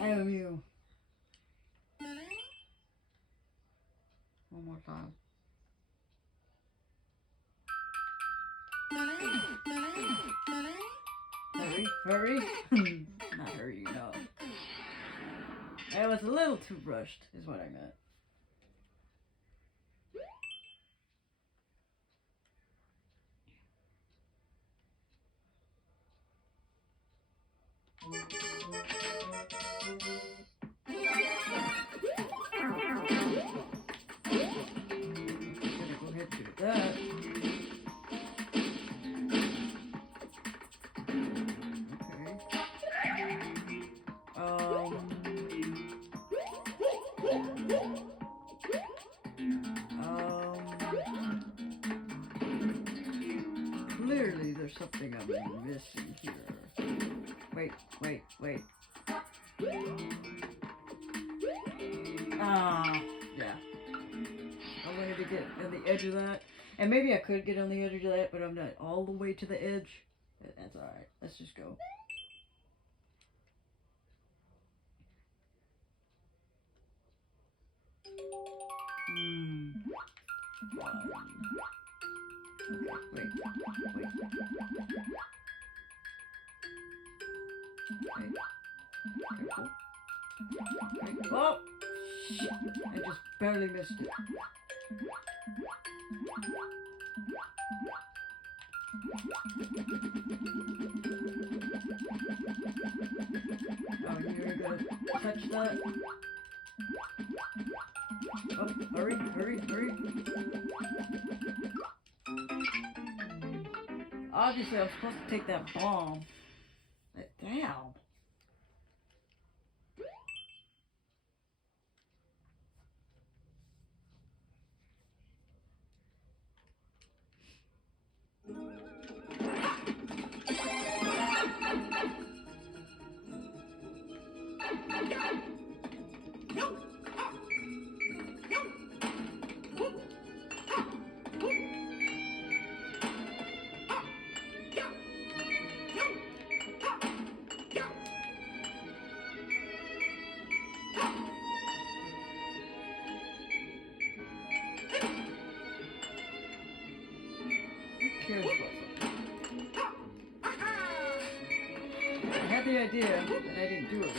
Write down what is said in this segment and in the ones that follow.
Damn you. One more time. Hurry, hurry. Not hurry, no. It was a little too rushed, is what I meant. That. Clearly there's something I'm missing here. Wait. Yeah. I wanted to get on the edge of that. And maybe I could get on the edge of that, but I'm not all the way to the edge. That's alright. Let's just go. Wait. Oh! I just barely missed it. Oh, you're gonna touch that? Oh, hurry. Obviously, I'm supposed to take that bomb. Damn. I had the idea, but I didn't do it right.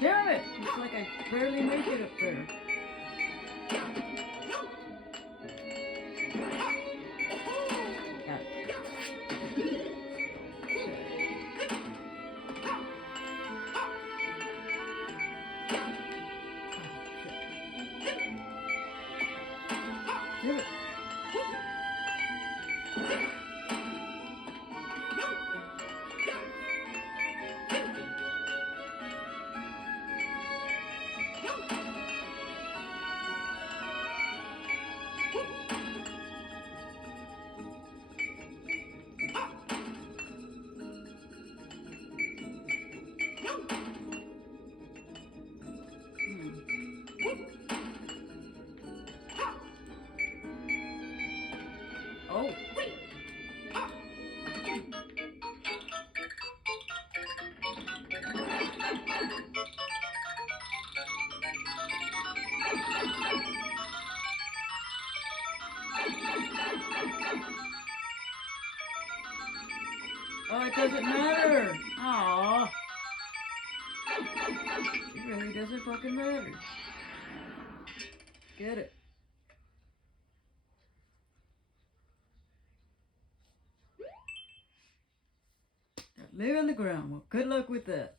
Damn it! It's like I barely make it up there. Damn it! Oh! Oh, it doesn't matter! Aww! It really doesn't fucking matter. Get it. Lay on the ground. Well, good luck with that.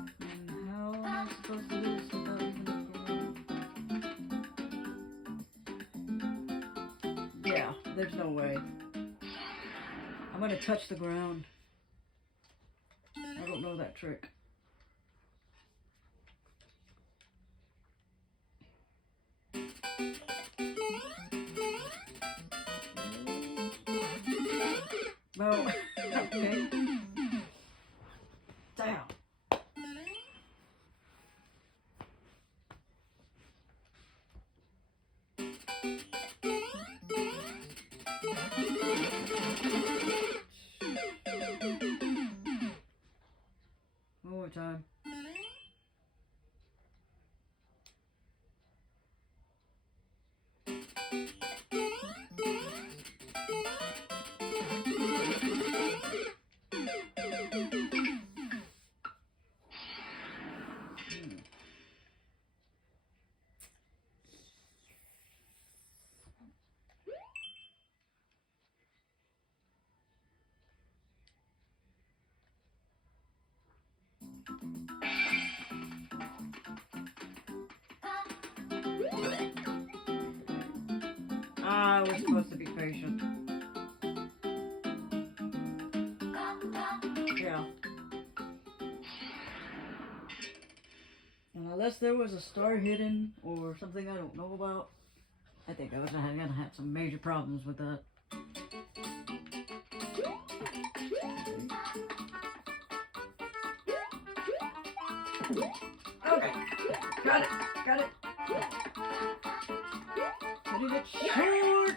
And how am I supposed to do this without even looking around? Yeah, there's no way. I'm gonna touch the ground. that trick. No. Okay. Damn. One more time. I was supposed to be patient. Yeah. And unless there was a star hidden or something I don't know about, I think I was gonna have some major problems with that. Okay. Got it. Got it. Cutting it short.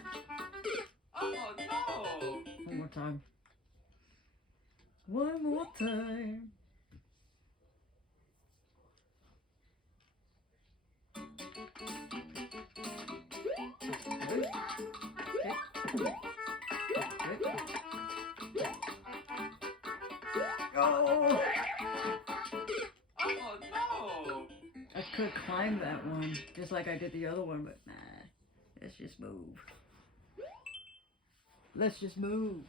Oh no! One more time. One more time. Good. Okay. Good. Oh! Oh no! I could climb that one, just like I did the other one, but nah. Let's just move. Let's just move.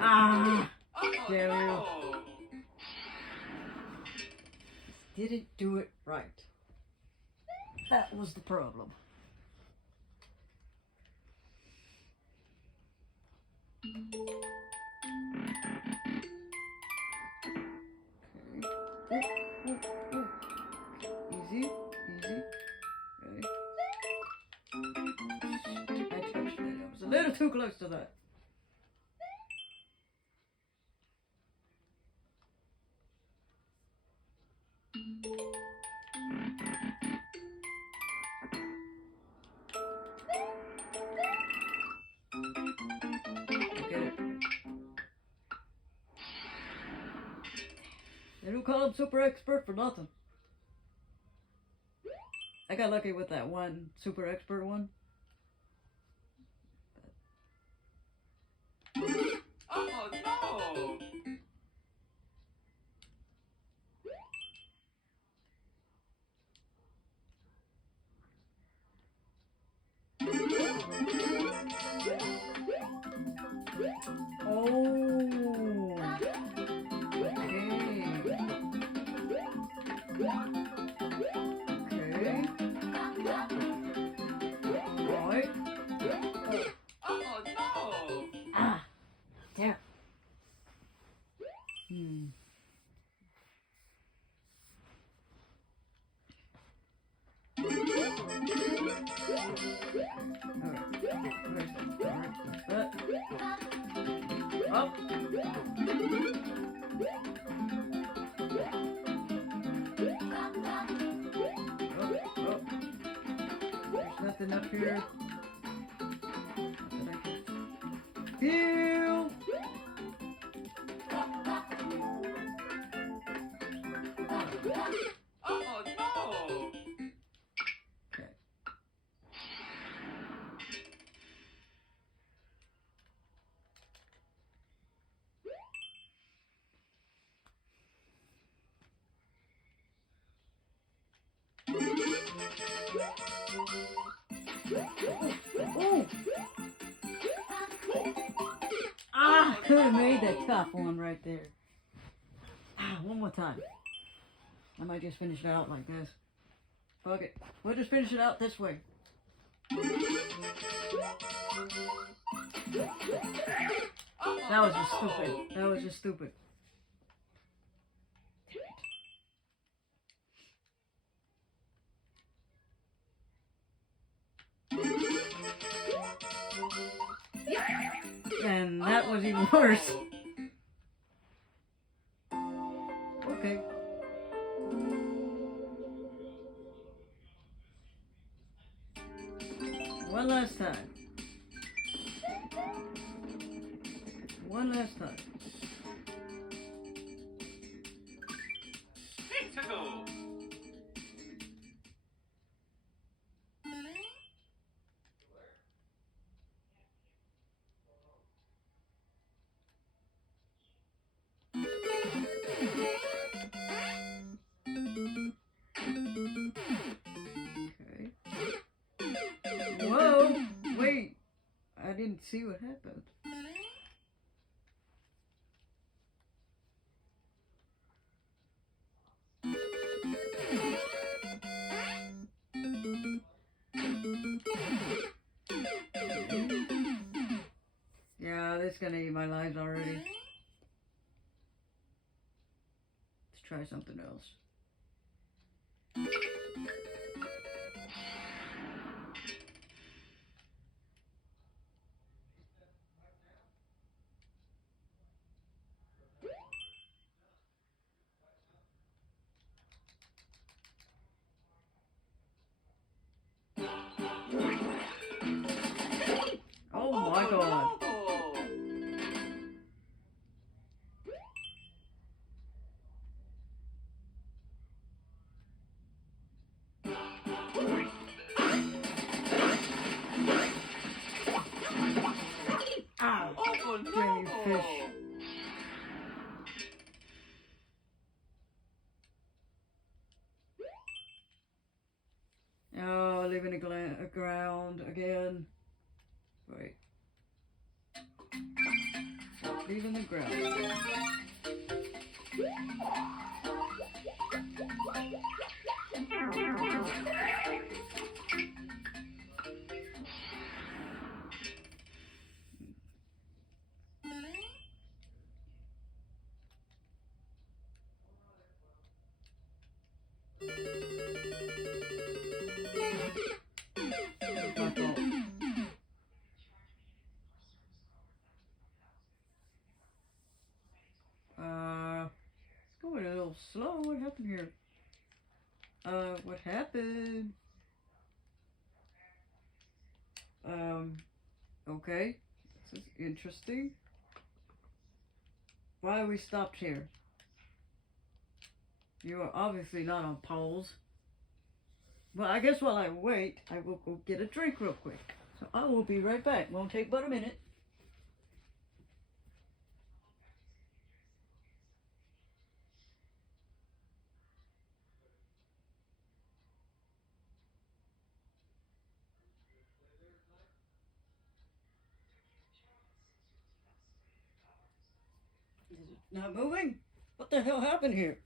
Ah! Oh There we go. no! Didn't do it right. That was the problem. Easy, easy. Okay. I touched it. I was a little too close to that. Get it. They don't call him super expert for nothing. I got lucky with that one super expert one. Oh no! Oh. Okay. Okay. Right. Oh no! Ah. There. Up. Oh. There's nothing up here. Heal. Oh no! Okay. Oh! Ah, could have made that tough one right there. Ah, one more time. I might just finish it out like this. Fuck it. We'll just finish it out this way. That was just stupid. That was just stupid. And that was even worse. Okay. One last time. One last time. Tickle. Okay. Whoa! Wait! I didn't see what happened. Yeah, this is gonna eat my lives already. Let's try something else. Oh my god. Ow! Oh Damn you fish. Oh, leaving the ground again. Wait. Leaving the ground. That's my fault. It's going a little slow. What happened here? What happened? Okay. This is interesting. Why are we stopped here? You are obviously not on pause. Well, I guess while I wait, I will go get a drink real quick. So I will be right back. Won't take but a minute. Is it not moving? What the hell happened here?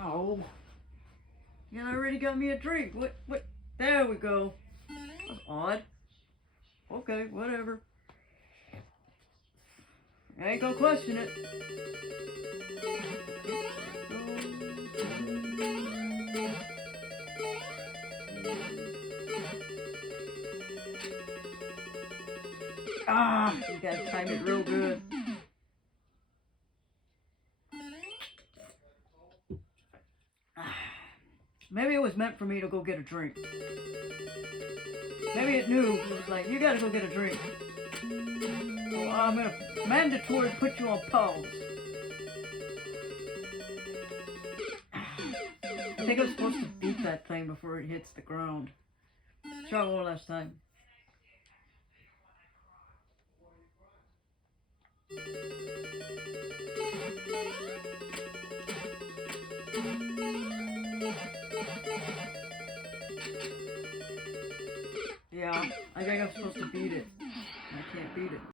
Oh. You already got me a drink. What? There we go. That's odd. Okay, whatever. I ain't gonna question it. Ah, you gotta time it real good. Maybe it was meant for me to go get a drink. Maybe it knew. It was like, you gotta go get a drink. So I'm gonna mandatory put you on pause. I think I'm supposed to beat that thing before it hits the ground. Try one last time. Yeah, I think I'm supposed to beat it. I can't beat it.